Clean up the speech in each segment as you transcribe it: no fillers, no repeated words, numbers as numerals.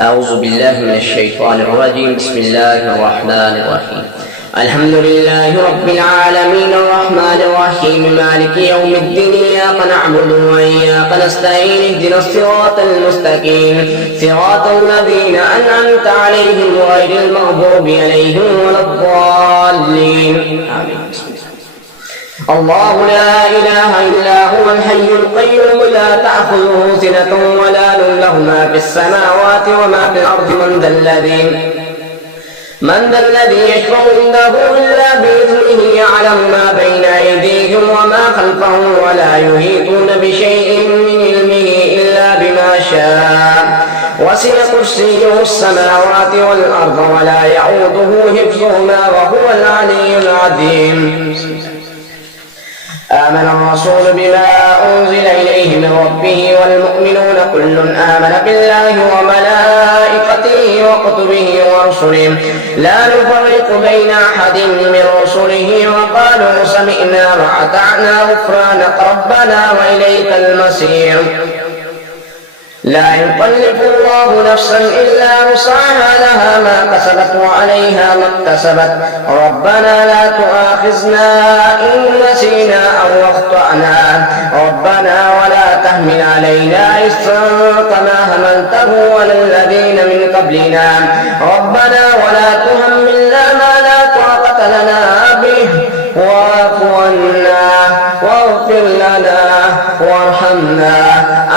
أعوذ بالله من الشيطان الرجيم. بسم الله الرحمن الرحيم. الحمد لله رب العالمين الرحمن الرحيم مالك يوم الدين. إياك نعبد وإياك نستعين. اهدنا الصراط المستقيم صراط الذين أنعمت عليهم غير المغضوب عليهم ولا الضالين. آمين. الله لا إله إلا هو الحي القيوم لا تأخذه سنة ولا نوم له ما في السماوات وما في الأرض من ذا الذي يشفع عنده إلا بإذنه يعلم ما بين أيديهم وما خلفهم ولا يحيطون بشيء من علمه إلا بما شاء وسع كرسيه السماوات والأرض ولا يعوده حفظهما وهو العلي العظيم. آمن الرسول بما أنزل إليه من ربه والمؤمنون كل آمن بالله وملائكته وكتبه ورسله لا نفرق بين أحد من رسله وقالوا سمعنا وأطعنا غفرانك ربنا وإليك المصير. لا يكلف الله نفسا إلا وسعها لها ما كسبت وعليها ما اكتسبت ربنا لا تؤاخذنا إن نسينا أو أخطأنا ربنا ولا تحمل علينا إصرا كما حملته على الذين من قبلنا ربنا ولا تحملنا ما لا طاقة لنا به واعف عنا واغفر لنا وارحمنا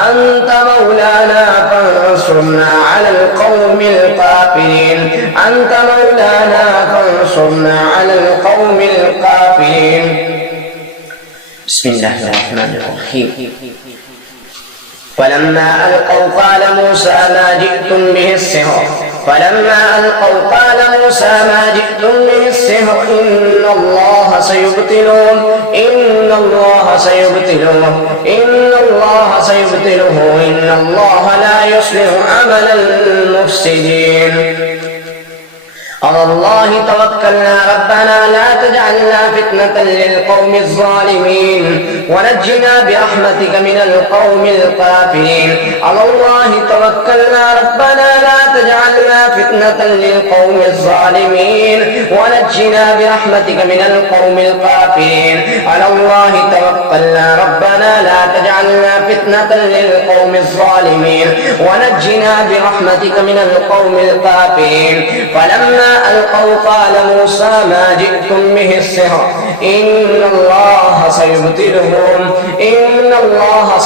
أنت مولانا فانصرنا على القوم الكافرين. أنت مولانا فانصرنا على القوم الكافرين. بسم الله الرحمن الرحيم. فلما ألقوا قال موسى ما جئتم به السحر إن الله سيبطله إن الله لا يصلح عمل المفسدين. على الله توكلنا ربنا لا تجعلنا فتنة للقوم الظالمين ونجنا برحمتك من القوم الكافرين. على الله توكلنا ربنا لا تجعلنا فتنة للقوم الظالمين ونجنا برحمتك من القوم الكافرين. على الله توكلنا ربنا لا تجعلنا فتنة للقوم الظالمين ونجنا برحمتك من القوم الكافرين. فلما ألقوا قال موسى ما جئتم به السحر إن الله سيبطله إن الله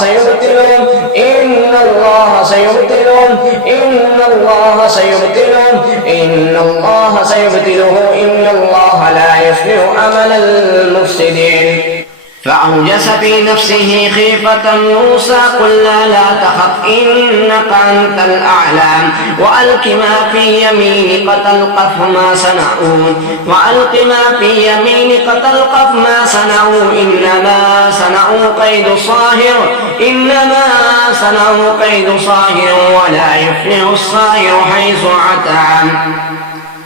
لا يصلح عمل المفسدين. فأوجس في نفسه خيفة موسى قلنا لا تخف إنك أنت الأعلى وألق ما في يمينك تلقف ما صنعوا إنما صنعوا كيد صاهر ولا يفلح الصاهر حيث أتى.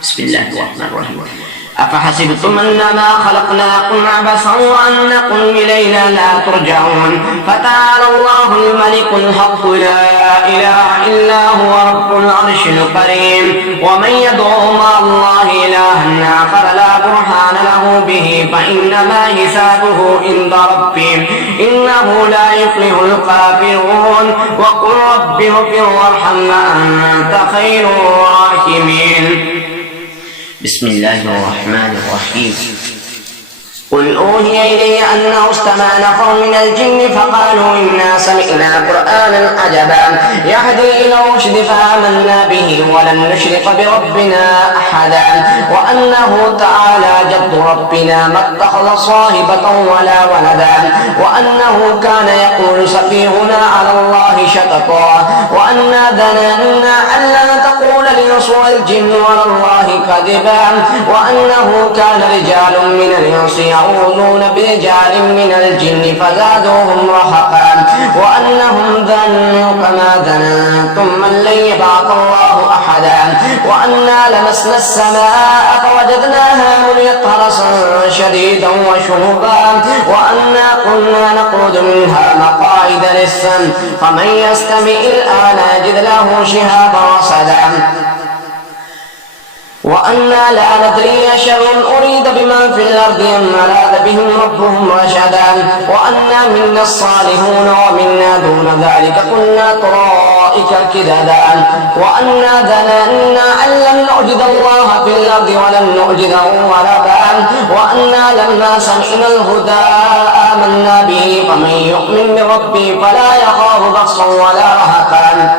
بسم الله الرحمن الرحيم. أفحسبتم أنما خلقناكم عبثا وأنكم إلينا لا ترجعون فتعالى الله الملك الحق لا إله إلا هو رب العرش الكريم. ومن يدعو مع الله إلها آخر لا برهان له به فإنما حسابه عند ربه إنه لا يفلح الكافرون. وقل رب اغفر وارحم أنت خير الراحمين. بسم الله الرحمن الرحيم. قل أوحي إلي أنه استمع نفر من الجن فقالوا إنا سمعنا قرآنا عجبا يهدي إلى الرشد فآمنا به ولن نشرك بربنا أحدا وأنه تعالى جد ربنا ما اتخذ صاحبة ولا ولدا وأنه كان يقول سفيهنا على الله شططا وأنا ظننا أن لا تقول الإنس والجن على الله كذبا وأنه كان رجال من الإنس يعوذون برجال من الجن فزادوهم رهقا وأنهم ظنوا كما ظننتم أن لن يبعث الله أحدا وأنا لمسنا السماء فوجدناها مليت حرسا شديدا وشهبا وأنا كنا نقعد منها مقاعد للسمع فمن يستمع الآن يجد له شهابا رصدا وأنا لا ندري أشر أريد بمن في الأرض أم أراد بهم ربهم رشدا وأنا منا الصالحون ومنا دون ذلك كنا طرائق كددا وأنا ظننا أن لن نعجز الله في الأرض ولن نعجزه هربا وأنا لما سمعنا الهدى آمنا به فمن يؤمن بربه فلا يخاف بخسا ولا رهقا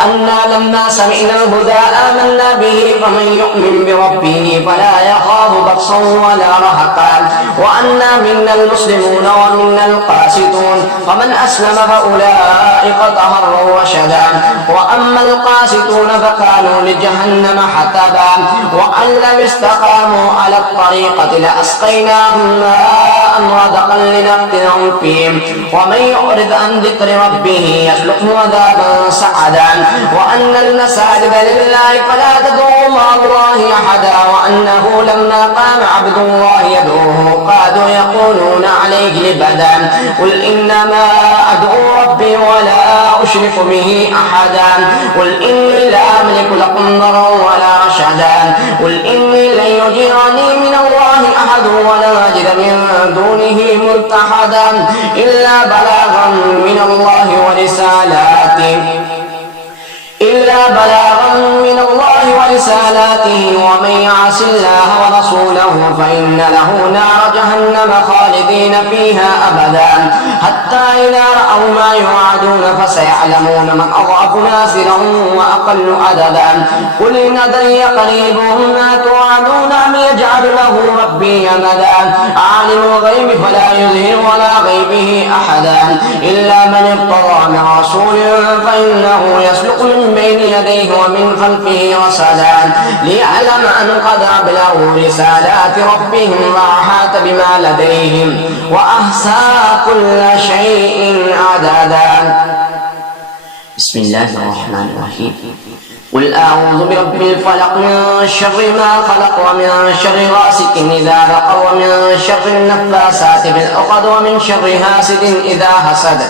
أنا لما سمعنا الهدى آمنا به فمن يؤمن بربه فلا يخاف بخسا ولا رهقا وأنا منا المسلمون ومنا القاسطون فمن أسلم فأولئك طهروا رشدا وأما القاسطون فكانوا لجهنم حطبا وأن لم استقاموا على الطريقة لأسقيناهم ماء غدقا لنفتنهم فيه ومن يعرض عن ذكر ربه يسلكه عذابا سعدا وأن المساجد لله فلا تدعوا مع الله أحدا وأنه لما قام عبد الله يدعوه قالوا يقولون عليه لبدا قل إنما أدعو ربي ولا أشرك به أحدا قل إني لا أملك لكم ضرا ولا رشدا قل إني لن يجيرني من الله أحد ولا أجد من دونه ملتحدا إلا بلاغا من الله ورسالاته ومن يعص الله ورسوله فإن له نار جهنم خالدين فيها أبدا حتى إذا رأوا ما يوعدون فسيعلمون من أضعف ناصرا وأقل عددا قل إن أدري قريب ما توعدون أم يجعل له ربي أمدا عالم الغيب فلا يظهر ولا غيبه أحدا إلا من ارتضى من رسول فإنه يسلك من بين يديه ومن خلفه رصدا ليعلم أن قد أبلغوا رسالات ربهم وأحاط بما لديهم وأحصى كل شيء عددا. بسم الله الرحمن الرحيم. قل أعوذ برب الفلق من شر ما خلق ومن شر غاسق إذا وقب ومن شر النفاثات في العقد ومن شر حاسد إذا حسد.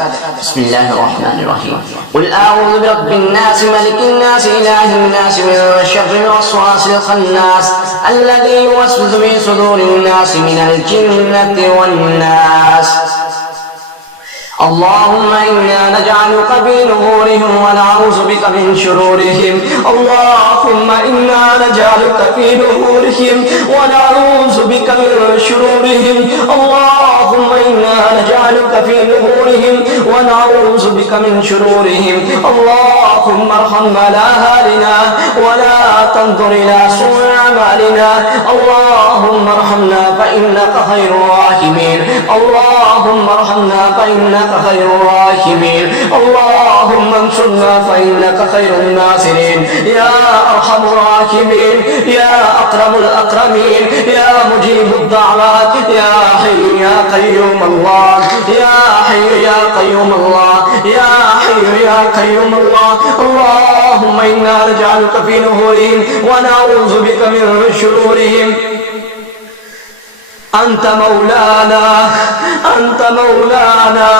بسم الله الرحمن الرحيم. قل أعوذ برب الناس ملك الناس إله الناس من شر الوسواس الخناس الذي يوسوس في صدور الناس من الجنة والناس. اللهم إنا نجعلك في نحورهم ونعوذ بك من شرورهم. اللهم إنا نجعلك في نحورهم ونعوذ بك من شرورهم. اللهم إنا نجعلك في نحورهم ونعوذ بك من شرورهم. اللهم ارحمنا لا هالنا ولا تنظر إلى سوء أعمالنا. اللهم ارحمنا فإنك خير الراحمين. اللهم ارحمنا فإنك خير الراحمين. اللهم انصرنا فإنك خير الناصرين. يا أرحم الراحمين يا أكرم الأكرمين يا مجيب الدعوات يا حي يا قيوم الله يا حي يا قيوم الله يا حي يا قيوم الله. اللهم إنا نجعلك في نحورهم ونعوذ بك من شرورهم. أنت مولانا أنت مولانا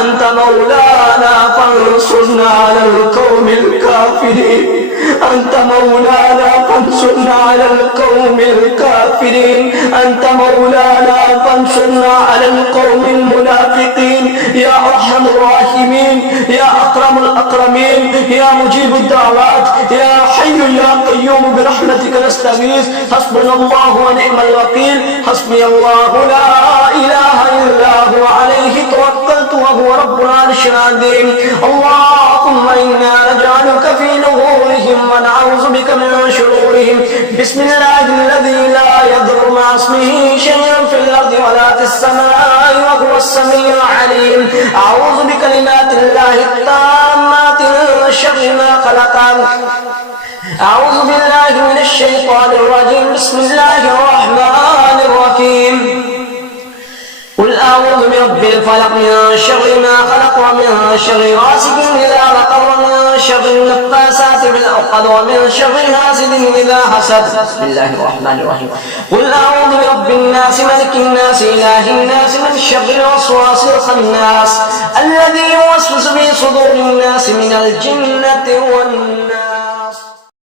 أنت مولانا فانصرنا على القوم الكافرين. أنت مولانا فانصرنا على القوم الكافرين. أنت مولانا فانصرنا على القوم المنافقين. يا أرحم الراحمين يا أكرم الأكرمين يا مجيب الدعوات يا حي يا قيوم برحمتك نستغيث. حسبنا الله ونعم الوكيل. حسبي الله لا إله إلا هو عليه توكلت وهو رب العرش العظيم. اللهم إنا نجعلك في نحورهم ونعوذ بك من شرورهم. بسم الله الذي لا يضر مع اسمه شيء في الأرض ولا في السماء وهو السميع العليم. أعوذ بكلمات الله التامات من شر ما خلق. أعوذ بالله من الشيطان الرجيم. بسم الله الرحمن الرحيم. قل أعوذ برب الفلق من شر ما خلق ومن شر غاسق إذا وقب ومن شر النفاثات في العقد ومن شر حاسد إذا حسد. بسم الله الرحمن الرحيم. قل أعوذ برب الناس ملك الناس إله الناس من شر الوسواس الخناس الذي يوسوس في صدور الناس من الجنة والناس.